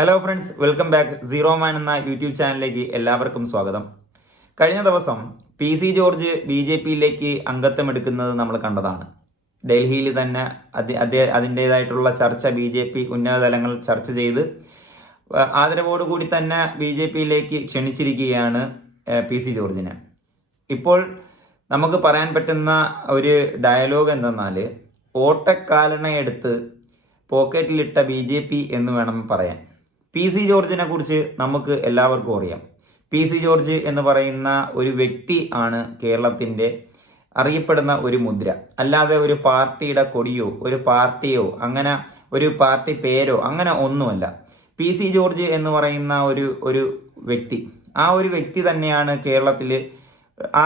Hello friends welcome back Zero Man എന്ന YouTube ചാനലിലേക്ക് എല്ലാവർക്കും സ്വാഗതം. കഴിഞ്ഞ ദിവസം P C George B J പിയിലേക്ക് അംഗത്വം എടുക്കുന്നത് നമ്മൾ കണ്ടതാണ്. ഡൽഹിയിൽ തന്നെ അതി അതേ അതിന്റേതായിട്ടുള്ള ചർച്ച ബി ജെ പി ഉന്നതതലങ്ങൾ ചർച്ച ചെയ്ത് ആദരവോടുകൂടി തന്നെ ബി ജെ പിയിലേക്ക് ക്ഷണിച്ചിരിക്കുകയാണ് പി സി ജോർജിനെ. ഇപ്പോൾ നമുക്ക് പറയാൻ പറ്റുന്ന ഒരു ഡയലോഗ് എന്തെന്നാൽ ഓട്ടക്കാലണയെടുത്ത് പോക്കറ്റിലിട്ട ബി ജെ പി എന്ന് വേണം പറയാൻ. പി സി ജോർജിനെ കുറിച്ച് നമുക്ക് എല്ലാവർക്കും അറിയാം. പി സി ജോർജ് എന്ന് പറയുന്ന ഒരു വ്യക്തി ആണ് കേരളത്തിന്റെ അറിയപ്പെടുന്ന ഒരു മുദ്ര. അല്ലാതെ ഒരു പാർട്ടിയുടെ കൊടിയോ ഒരു പാർട്ടിയോ അങ്ങനെ ഒരു പാർട്ടി പേരോ അങ്ങനെ ഒന്നുമല്ല. പി സി ജോർജ് എന്ന് പറയുന്ന ഒരു ഒരു വ്യക്തി. ആ ഒരു വ്യക്തി തന്നെയാണ് കേരളത്തിൽ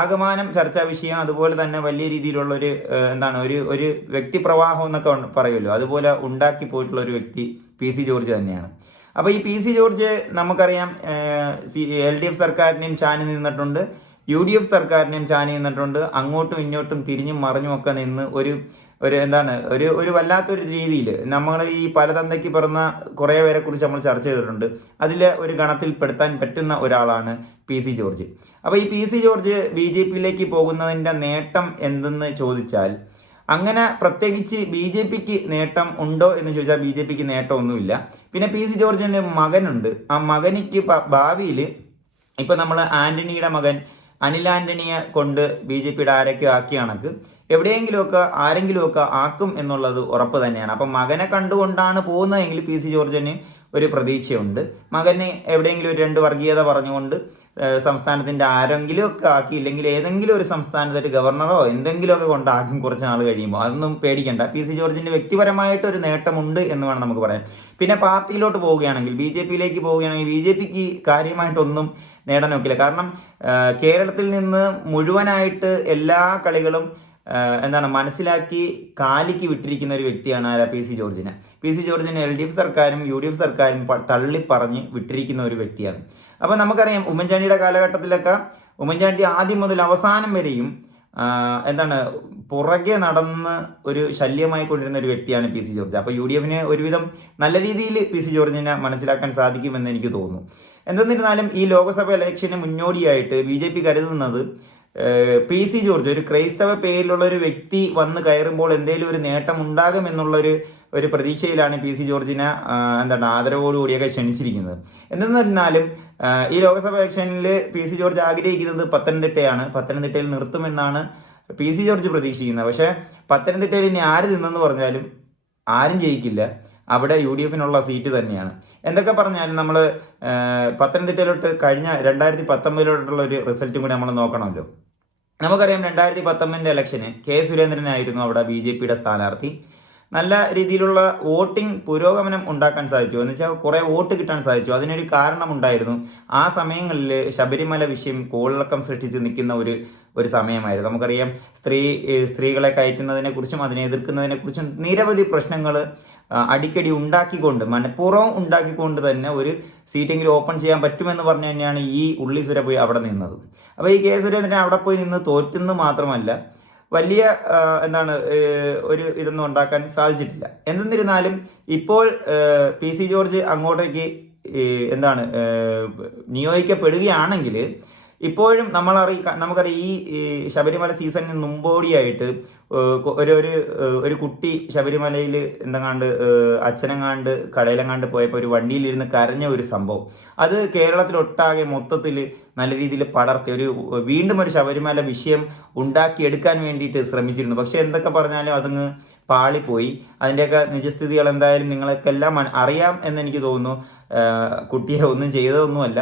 ആകമാനം ചർച്ചാ വിഷയം അതുപോലെ തന്നെ വലിയ രീതിയിലുള്ള ഒരു എന്താണ് ഒരു ഒരു വ്യക്തിപ്രവാഹം എന്നൊക്കെ പറയുമല്ലോ. അതുപോലെ ഉണ്ടാക്കി പോയിട്ടുള്ള ഒരു വ്യക്തി പി സി ജോർജ് തന്നെയാണ്. അപ്പോൾ ഈ പി സി ജോർജ് നമുക്കറിയാം സി എൽ ഡി എഫ് സർക്കാരിനെയും ചാനി നിന്നിട്ടുണ്ട് യു ഡി എഫ് സർക്കാരിനെയും ചാനി നിന്നിട്ടുണ്ട് അങ്ങോട്ടും ഇങ്ങോട്ടും തിരിഞ്ഞും മറിഞ്ഞും ഒക്കെ നിന്ന് ഒരു ഒരു എന്താണ് ഒരു ഒരു വല്ലാത്തൊരു രീതിയിൽ നമ്മൾ ഈ പലതന്തയ്ക്ക് പിറന്ന കുറേ പേരെ കുറിച്ച് നമ്മൾ ചർച്ച ചെയ്തിട്ടുണ്ട്. അതിലെ ഒരു ഗണത്തിൽ പെടുത്താൻ പറ്റുന്ന ഒരാളാണ് പി സി ജോർജ്. അപ്പോൾ ഈ P C George B J പിയിലേക്ക് പോകുന്നതിന്റെ നേട്ടം എന്തെന്ന് ചോദിച്ചാൽ അങ്ങനെ പ്രത്യേകിച്ച് ബി ജെ പിക്ക് നേട്ടം ഉണ്ടോ എന്ന് ചോദിച്ചാൽ ബി ജെ പിക്ക് നേട്ടമൊന്നുമില്ല. പിന്നെ പി സി ജോർജിന്റെ മകനുണ്ട്. ആ മകനിക്ക് ഭാവിയിൽ ഇപ്പം നമ്മൾ ആന്റണിയുടെ മകൻ അനിൽ ആന്റണിയെ കൊണ്ട് ബി ജെ പിയുടെ ആരൊക്കെ ആക്കിയ കണക്ക്. എവിടെയെങ്കിലുമൊക്കെ ആരെങ്കിലുമൊക്കെ ആക്കും എന്നുള്ളത് ഉറപ്പ് തന്നെയാണ്. അപ്പം മകനെ കണ്ടുകൊണ്ടാണ് പോകുന്നതെങ്കിൽ പി സി ജോർജിന് ഒരു പ്രതീക്ഷയുണ്ട്. മകന് എവിടെയെങ്കിലും ഒരു രണ്ട് വർഗീയത പറഞ്ഞുകൊണ്ട് സംസ്ഥാനത്തിന്റെ ആരെങ്കിലും ഒക്കെ ആക്കി ഇല്ലെങ്കിൽ ഏതെങ്കിലും ഒരു സംസ്ഥാനത്തെ ഒരു ഗവർണറോ എന്തെങ്കിലുമൊക്കെ കൊണ്ടാക്കും കുറച്ച് നാൾ കഴിയുമ്പോൾ. അതൊന്നും പേടിക്കണ്ട. പി സി ജോർജിന്റെ വ്യക്തിപരമായിട്ട് ഒരു നേട്ടമുണ്ട് എന്ന് വേണം നമുക്ക് പറയാം പിന്നെ പാർട്ടിയിലോട്ട് പോവുകയാണെങ്കിൽ ബി ജെ പിയിലേക്ക് പോവുകയാണെങ്കിൽ ബി ജെ പിക്ക് കാര്യമായിട്ടൊന്നും നേടാൻ നോക്കില്ല. കാരണം കേരളത്തിൽ നിന്ന് മുഴുവനായിട്ട് എല്ലാ കളികളും എന്താണ് മനസ്സിലാക്കി കാലിക്ക് വിട്ടിരിക്കുന്ന ഒരു വ്യക്തിയാണ് ആരാ? പി സി ജോർജിനെ. പി സി ജോർജിനെ എൽ ഡി എഫ് സർക്കാരും യു ഡി എഫ് സർക്കാരും തള്ളി തള്ളിപ്പറഞ്ഞ് വിട്ടിരിക്കുന്ന ഒരു വ്യക്തിയാണ്. അപ്പോൾ നമുക്കറിയാം ഉമ്മൻചാണ്ടിയുടെ കാലഘട്ടത്തിലൊക്കെ ഉമ്മൻചാണ്ടി ആദ്യം മുതൽ അവസാനം വരെയും എന്താണ് പുറകെ നടന്ന് ഒരു ശല്യമായി കൊണ്ടിരുന്ന ഒരു വ്യക്തിയാണ് പി സി ജോർജ്. അപ്പോൾ യു ഡി എഫിന് ഒരുവിധം നല്ല രീതിയിൽ പി സി ജോർജിനെ മനസ്സിലാക്കാൻ സാധിക്കുമെന്ന് എനിക്ക് തോന്നുന്നു. എന്തെന്നിരുന്നാലും ഈ ലോക്സഭ ഇലക്ഷന് മുന്നോടിയായിട്ട് ബി ജെ പി കരുതുന്നത് പി സി ജോർജ് ഒരു ക്രൈസ്തവ പേരിലുള്ള ഒരു വ്യക്തി വന്ന് കയറുമ്പോൾ എന്തെങ്കിലും ഒരു നേട്ടം ഉണ്ടാകും എന്നുള്ളൊരു ഒരു പ്രതീക്ഷയിലാണ് പി സി ജോർജിനെ എന്താണ് ആദരവോടുകൂടിയൊക്കെ ക്ഷണിച്ചിരിക്കുന്നത്. എന്നിരുന്നാലും ഈ ലോക്സഭ ഇലക്ഷനിൽ പി സി ജോർജ് ആഗ്രഹിക്കുന്നത് പത്തനംതിട്ടയാണ്. പത്തനംതിട്ടയിൽ നിർത്തുമെന്നാണ് പി സി ജോർജ് പ്രതീക്ഷിക്കുന്നത്. പക്ഷേ പത്തനംതിട്ടയിൽ ഇനി ആര് നിന്നെന്ന് പറഞ്ഞാലും ആരും ജയിക്കില്ല. അവിടെ യു ഡി എഫിനുള്ള സീറ്റ് തന്നെയാണ്. എന്തൊക്കെ പറഞ്ഞാലും നമ്മൾ പത്തനംതിട്ടയിലോട്ട് കഴിഞ്ഞ രണ്ടായിരത്തി പത്തൊമ്പതിലോട്ടുള്ള ഒരു റിസൾട്ടും കൂടി നമ്മൾ നോക്കണമല്ലോ. നമുക്കറിയാം രണ്ടായിരത്തി പത്തൊമ്പതിന്റെ ഇലക്ഷന് കെ സുരേന്ദ്രനായിരുന്നു അവിടെ ബി ജെ പിയുടെ സ്ഥാനാർത്ഥി. നല്ല രീതിയിലുള്ള വോട്ടിംഗ് പുരോഗമനം ഉണ്ടാക്കാൻ സാധിച്ചു. എന്ന് വെച്ചാൽ കുറേ വോട്ട് കിട്ടാൻ സാധിച്ചു. അതിനൊരു കാരണമുണ്ടായിരുന്നു. ആ സമയങ്ങളിൽ ശബരിമല വിഷയം കോളിളക്കം സൃഷ്ടിച്ച് നിൽക്കുന്ന ഒരു ഒരു സമയമായിരുന്നു. നമുക്കറിയാം സ്ത്രീ സ്ത്രീകളെ കയറ്റുന്നതിനെക്കുറിച്ചും അതിനെ എതിർക്കുന്നതിനെക്കുറിച്ചും നിരവധി പ്രശ്നങ്ങൾ അടിക്കടി ഉണ്ടാക്കിക്കൊണ്ട് മനഃപൂർവം ഉണ്ടാക്കിക്കൊണ്ട് തന്നെ ഒരു സീറ്റെങ്കിലും ഓപ്പൺ ചെയ്യാൻ പറ്റുമെന്ന് പറഞ്ഞു തന്നെയാണ് ഈ ഉള്ളി സുര പോയി അവിടെ നിന്നത്. അപ്പോൾ ഈ കെ സുരേന്ദ്രൻ അവിടെ പോയി നിന്ന് തോറ്റെന്ന് മാത്രമല്ല വലിയ എന്താണ് ഒരു ഇതൊന്നും ഉണ്ടാക്കാൻ സാധിച്ചിട്ടില്ല. എന്തെന്നിരുന്നാലും ഇപ്പോൾ പി സി ജോർജ് അങ്ങോട്ടേക്ക് എന്താണ് നിയോഗിക്കപ്പെടുകയാണെങ്കിൽ ഇപ്പോഴും നമ്മൾ നമുക്കറിയാം ഈ ശബരിമല സീസണിന് മുമ്പോടിയായിട്ട് ഒരു ഒരു ഒരു കുട്ടി ശബരിമലയിൽ എന്തെങ്ങാണ്ട് അച്ഛനെങ്ങാണ്ട് കടയിലെങ്ങാണ്ട് പോയപ്പോൾ ഒരു വണ്ടിയിലിരുന്ന് കരഞ്ഞ ഒരു സംഭവം. അത് കേരളത്തിലൊട്ടാകെ മൊത്തത്തിൽ നല്ല രീതിയിൽ പടർത്തി ഒരു വീണ്ടും ഒരു ശബരിമല വിഷയം ഉണ്ടാക്കിയെടുക്കാൻ വേണ്ടിയിട്ട് ശ്രമിച്ചിരുന്നു. പക്ഷെ എന്തൊക്കെ പറഞ്ഞാലും അതങ്ങ് പാളിപ്പോയി. അതിന്റെയൊക്കെ നിജസ്ഥിതികൾ എന്തായാലും നിങ്ങൾക്കെല്ലാം അറിയാം എന്ന് എനിക്ക് തോന്നുന്നു. കുട്ടിയെ ഒന്നും ചെയ്തതൊന്നുമല്ല.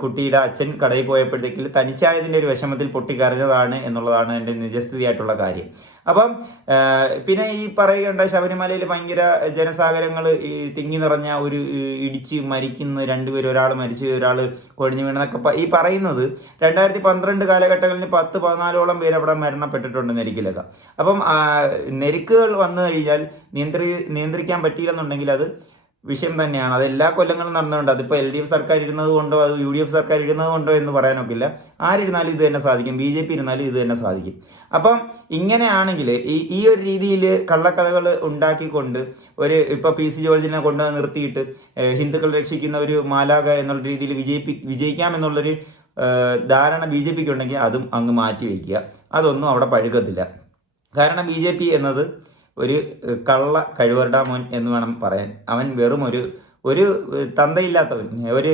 കുട്ടിയുടെ അച്ഛൻ കടയിൽ പോയപ്പോഴത്തേക്കിൽ തനിച്ചായതിന്റെ ഒരു വിഷമത്തിൽ പൊട്ടിക്കരഞ്ഞതാണ് എന്നുള്ളതാണ് എന്റെ നിജസ്ഥിതിയായിട്ടുള്ള കാര്യം. അപ്പം പിന്നെ ഈ പറയുകയുണ്ട ശബരിമലയിൽ ഭയങ്കര ജനസാഗരങ്ങൾ ഈ തിങ്ങി നിറഞ്ഞ ഒരു ഇടിച്ച് മരിക്കുന്ന രണ്ടുപേരും ഒരാൾ മരിച്ചു ഒരാൾ കൊഴിഞ്ഞു വീണെന്നൊക്കെ ഈ പറയുന്നത് രണ്ടായിരത്തി പന്ത്രണ്ട് കാലഘട്ടങ്ങളിൽ പത്ത് പതിനാലോളം പേര് അവിടെ മരണപ്പെട്ടിട്ടുണ്ട് നെരിക്കിലൊക്കെ അപ്പം നെരുക്കുകൾ വന്നു കഴിഞ്ഞാൽ നിയന്ത്രി നിയന്ത്രിക്കാൻ പറ്റിയില്ലെന്നുണ്ടെങ്കിൽ അത് വിഷയം തന്നെയാണ്. അത് എല്ലാ കൊല്ലങ്ങളും നടന്നുകൊണ്ട് അതിപ്പോൾ എൽ ഡി എഫ് സർക്കാർ ഇരുന്നത് കൊണ്ടോ അത് യു ഡി എഫ് സർക്കാർ ഇരുന്നത് കൊണ്ടോ എന്ന് പറയാനൊക്കില്ല. ആരിരുന്നാലും ഇത് തന്നെ സാധിക്കും. ബി ജെ പി ഇരുന്നാലും ഇത് തന്നെ സാധിക്കും. അപ്പം ഇങ്ങനെയാണെങ്കിൽ ഈ ഈ ഒരു രീതിയിൽ കള്ളക്കഥകൾ ഉണ്ടാക്കിക്കൊണ്ട് ഒരു ഇപ്പോൾ പി സി ജോർജിനെ കൊണ്ട് നിർത്തിയിട്ട് ഹിന്ദുക്കൾ രക്ഷിക്കുന്ന ഒരു മാലാക എന്നുള്ള രീതിയിൽ വിജയിപ്പി വിജയിക്കാം എന്നുള്ളൊരു ധാരണ ബി ജെ പിക്ക് ഉണ്ടെങ്കിൽ അതും അങ്ങ് മാറ്റി വയ്ക്കുക. അതൊന്നും അവിടെ പഴുക്കത്തില്ല. കാരണം ബി ജെ പി എന്നത് ഒരു കള്ള കഴിവറുടെ മോൻ എന്ന് വേണം പറയാൻ. അവൻ വെറും ഒരു ഒരു തന്തയില്ലാത്തവൻ ഒരു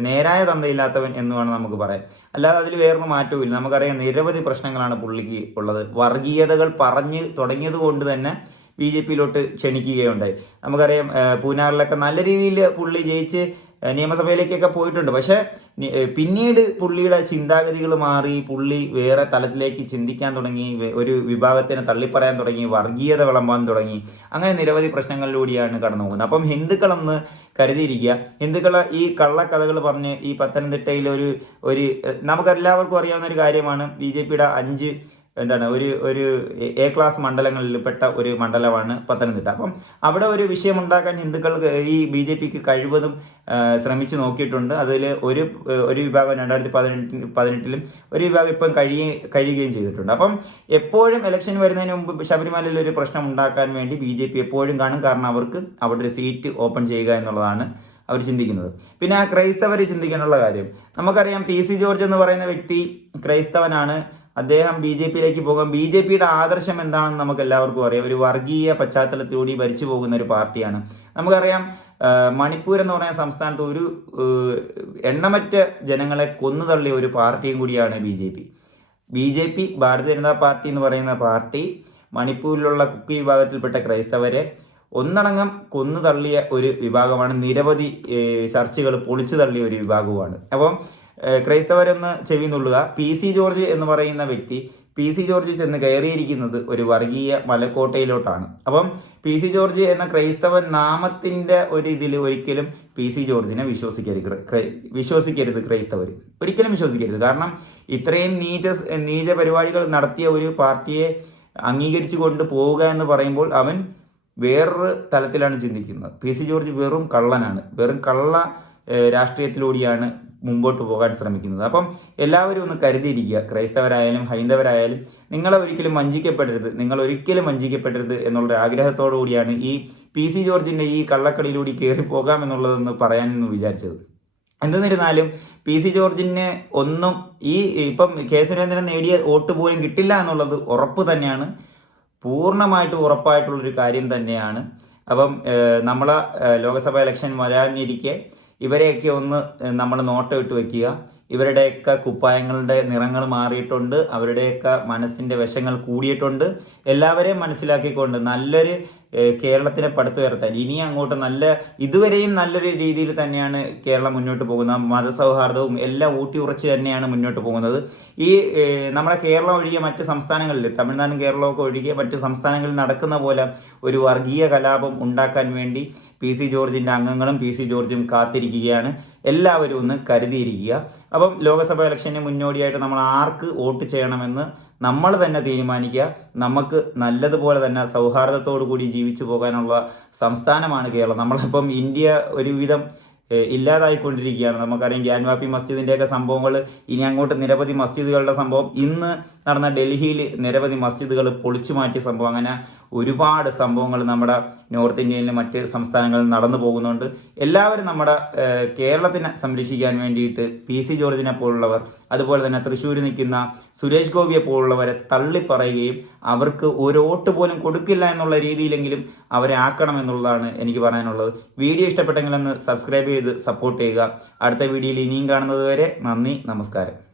നേരായ തന്തയില്ലാത്തവൻ എന്ന് വേണം നമുക്ക് പറയാം അല്ലാതെ അതിൽ വേറൊരു മാറ്റവും ഇല്ല നമുക്കറിയാം നിരവധി പ്രശ്നങ്ങളാണ് പുള്ളിക്ക് ഉള്ളത്. വർഗീയതകൾ പറഞ്ഞ് തുടങ്ങിയത് കൊണ്ട് തന്നെ ബി ജെ പിയിലോട്ട് ക്ഷണിക്കുകയുണ്ടായി. നമുക്കറിയാം പൂനാറിലൊക്കെ നല്ല രീതിയിൽ പുള്ളി ജയിച്ച് നിയമസഭയിലേക്കൊക്കെ പോയിട്ടുണ്ട്. പക്ഷേ പിന്നീട് പുള്ളിയുടെ ചിന്താഗതികൾ മാറി പുള്ളി വേറെ തലത്തിലേക്ക് ചിന്തിക്കാൻ തുടങ്ങി ഒരു വിഭാഗത്തിന് തള്ളിപ്പറയാൻ തുടങ്ങി വർഗീയത വിളമ്പാൻ തുടങ്ങി. അങ്ങനെ നിരവധി പ്രശ്നങ്ങളിലൂടെയാണ് കടന്നു പോകുന്നത്. അപ്പം ഹിന്ദുക്കളെന്ന് കരുതിയിരിക്കുക ഹിന്ദുക്കൾ ഈ കള്ളക്കഥകൾ പറഞ്ഞ് ഈ പത്തനംതിട്ടയിൽ ഒരു ഒരു നമുക്കെല്ലാവർക്കും അറിയാവുന്ന ഒരു കാര്യമാണ്. ബി ജെ പിയുടെ അഞ്ച് എന്താണ് ഒരു ഒരു എ ക്ലാസ് മണ്ഡലങ്ങളിൽ പെട്ട ഒരു മണ്ഡലമാണ് പത്തനംതിട്ട. അപ്പം അവിടെ ഒരു വിഷയം ഉണ്ടാക്കാൻ ഹിന്ദുക്കൾക്ക് ഈ ബി ജെ പിക്ക് കഴിവതും ശ്രമിച്ചു നോക്കിയിട്ടുണ്ട്. അതിൽ ഒരു ഒരു വിഭാഗം രണ്ടായിരത്തി പതിനെട്ടിന് പതിനെട്ടിലും ഒരു വിഭാഗം ഇപ്പം കഴിയ കഴിയുകയും ചെയ്തിട്ടുണ്ട്. അപ്പം എപ്പോഴും ഇലക്ഷൻ വരുന്നതിന് മുമ്പ് ശബരിമലയിൽ ഒരു പ്രശ്നം ഉണ്ടാക്കാൻ വേണ്ടി ബി ജെ പി എപ്പോഴും കാണും. കാരണം അവർക്ക് അവിടെ ഒരു സീറ്റ് ഓപ്പൺ ചെയ്യുക എന്നുള്ളതാണ് അവർ ചിന്തിക്കുന്നത്. പിന്നെ ആ ക്രൈസ്തവർ ചിന്തിക്കാനുള്ള കാര്യം. നമുക്കറിയാം പി സി ജോർജ് എന്ന് പറയുന്ന വ്യക്തി ക്രൈസ്തവനാണ്. അദ്ദേഹം ബി ജെ പിയിലേക്ക് പോകാം. ബി ജെ പിയുടെ ആദർശം എന്താണെന്ന് നമുക്ക് എല്ലാവർക്കും അറിയാം. ഒരു വർഗീയ പശ്ചാത്തലത്തിലൂടെ ഭരിച്ചു പോകുന്ന ഒരു പാർട്ടിയാണ്. നമുക്കറിയാം മണിപ്പൂർ എന്ന് പറയുന്ന സംസ്ഥാനത്ത് ഒരു എണ്ണമറ്റ ജനങ്ങളെ കൊന്നു തള്ളിയ ഒരു പാർട്ടിയും കൂടിയാണ് B J P. B J P Bharatiya Janata party എന്ന് പറയുന്ന പാർട്ടി മണിപ്പൂരിലുള്ള കുക്കി വിഭാഗത്തിൽപ്പെട്ട ക്രൈസ്തവരെ ഒന്നടങ്കം കൊന്നു തള്ളിയ ഒരു വിഭാഗമാണ്. നിരവധി ചർച്ചകൾ പൊളിച്ചു തള്ളിയ ഒരു വിഭാഗവുമാണ്. അപ്പം ക്രൈസ്തവരൊന്ന് ചെവി നുള്ളുക. പി. സി. ജോർജ് എന്ന് പറയുന്ന വ്യക്തി പി. സി. ജോർജ് ചെന്ന് കയറിയിരിക്കുന്നത് ഒരു വർഗീയ മലക്കോട്ടയിലോട്ടാണ്. അപ്പം പി. സി. ജോർജ് എന്ന ക്രൈസ്തവ നാമത്തിന്റെ ഒരു ഇതിൽ ഒരിക്കലും പി. സി. ജോർജിനെ വിശ്വസിക്കരുത്. ക്രൈ- ക്രൈ- വിശ്വസിക്കരുത് ക്രൈസ്തവർ ഒരിക്കലും വിശ്വസിക്കരുത്. കാരണം ഇത്രയും നീച നീച പരിപാടികൾ നടത്തിയ ഒരു പാർട്ടിയെ അംഗീകരിച്ചു കൊണ്ട് പോവുക എന്ന് പറയുമ്പോൾ അവൻ വേറൊരു തലത്തിലാണ് ചിന്തിക്കുന്നത്. പി. സി. ജോർജ് വെറും കള്ളനാണ്. വെറും കള്ള രാഷ്ട്രീയത്തിലൂടെയാണ് മുമ്പോട്ട് പോകാൻ ശ്രമിക്കുന്നത്. അപ്പം എല്ലാവരും ഒന്ന് കരുതിയിരിക്കുക. ക്രൈസ്തവരായാലും ഹൈന്ദവരായാലും നിങ്ങളെ ഒരിക്കലും വഞ്ചിക്കപ്പെടരുത്. നിങ്ങൾ ഒരിക്കലും വഞ്ചിക്കപ്പെടരുത് എന്നുള്ള ആഗ്രഹത്തോടു കൂടിയാണ് ഈ പി സി ജോർജിന്റെ ഈ കള്ളക്കളിയിലൂടെ കയറി പോകാമെന്നുള്ളതെന്ന് പറയാനെന്ന് വിചാരിച്ചത്. എന്നിരുന്നാലും പി സി ജോർജിന് ഒന്നും ഈ ഇപ്പം കെ സുരേന്ദ്രൻ നേടിയ വോട്ട് പോലും കിട്ടില്ല എന്നുള്ളത് ഉറപ്പ് തന്നെയാണ്. പൂർണമായിട്ട് ഉറപ്പായിട്ടുള്ളൊരു കാര്യം തന്നെയാണ്. അപ്പം നമ്മളെ ലോക്സഭാ ഇലക്ഷൻ വരാനിരിക്കെ ഇവരെയൊക്കെ ഒന്ന് നമ്മൾ നോട്ടം ഇട്ട് വെക്കുക. ഇവരുടെയൊക്കെ കുപ്പായങ്ങളുടെ നിറങ്ങൾ മാറിയിട്ടുണ്ട്. അവരുടെയൊക്കെ മനസ്സിന്റെ വശങ്ങൾ കൂടിയിട്ടുണ്ട്. എല്ലാവരെയും മനസ്സിലാക്കിക്കൊണ്ട് നല്ലൊരു കേരളത്തിനെ പടുത്തുയർത്താൻ. ഇനി അങ്ങോട്ട് നല്ല ഇതുവരെയും നല്ലൊരു രീതിയിൽ തന്നെയാണ് കേരളം മുന്നോട്ട് പോകുന്നത്. മതസൗഹാർദ്ദവും എല്ലാം ഊട്ടി ഉറച്ച് തന്നെയാണ് മുന്നോട്ട് പോകുന്നത്. ഈ നമ്മുടെ കേരളം ഒഴികെ മറ്റ് സംസ്ഥാനങ്ങളിൽ തമിഴ്നാടും കേരളവും ഒക്കെ ഒഴികെ മറ്റ് സംസ്ഥാനങ്ങളിൽ നടക്കുന്ന പോലെ ഒരു വർഗീയ കലാപം ഉണ്ടാക്കാൻ വേണ്ടി പി സി ജോർജിന്റെ അംഗങ്ങളും പി സി ജോർജും കാത്തിരിക്കുകയാണ്. എല്ലാവരും ഒന്ന് കരുതിയിരിക്കുക. അപ്പം ലോക്സഭ ഇലക്ഷന് മുന്നോടിയായിട്ട് നമ്മൾ ആർക്ക് വോട്ട് ചെയ്യണമെന്ന് നമ്മൾ തന്നെ തീരുമാനിക്കുക. നമുക്ക് നല്ലതുപോലെ തന്നെ സൗഹാർദ്ദത്തോടു കൂടി ജീവിച്ചു പോകാനുള്ള സംസ്ഥാനമാണ് കേരളം. നമ്മളിപ്പം ഇന്ത്യ ഒരുവിധം ഇല്ലാതായിക്കൊണ്ടിരിക്കുകയാണ്. നമുക്കറിയാം ഗ്യാൻവാപ്പി മസ്ജിദിന്റെയൊക്കെ സംഭവങ്ങൾ ഇനി അങ്ങോട്ട് നിരവധി മസ്ജിദുകളുടെ സംഭവം. ഇന്ന് നടന്ന ഡൽഹിയിൽ നിരവധി മസ്ജിദുകൾ പൊളിച്ചു മാറ്റിയ സംഭവം. അങ്ങനെ ഒരുപാട് സംഭവങ്ങൾ നമ്മുടെ നോർത്ത് ഇന്ത്യയിലും മറ്റ് സംസ്ഥാനങ്ങളിൽ നടന്നു പോകുന്നുണ്ട്. എല്ലാവരും നമ്മുടെ കേരളത്തിനെ സംരക്ഷിക്കാൻ വേണ്ടിയിട്ട് പി സി ജോർജിനെ പോലുള്ളവർ അതുപോലെ തന്നെ തൃശ്ശൂർ നിൽക്കുന്ന സുരേഷ് ഗോപിയെ പോലുള്ളവരെ തള്ളിപ്പറയുകയും അവർക്ക് ഒരു വോട്ട് പോലും കൊടുക്കില്ല എന്നുള്ള രീതിയിലെങ്കിലും അവരെ ആക്കണം എന്നുള്ളതാണ് എനിക്ക് പറയാനുള്ളത്. വീഡിയോ ഇഷ്ടപ്പെട്ടെങ്കിൽ ഒന്ന് സബ്സ്ക്രൈബ് ചെയ്ത് സപ്പോർട്ട് ചെയ്യുക. അടുത്ത വീഡിയോയിൽ ഇനിയും കാണുന്നത് വരെ നന്ദി നമസ്കാരം.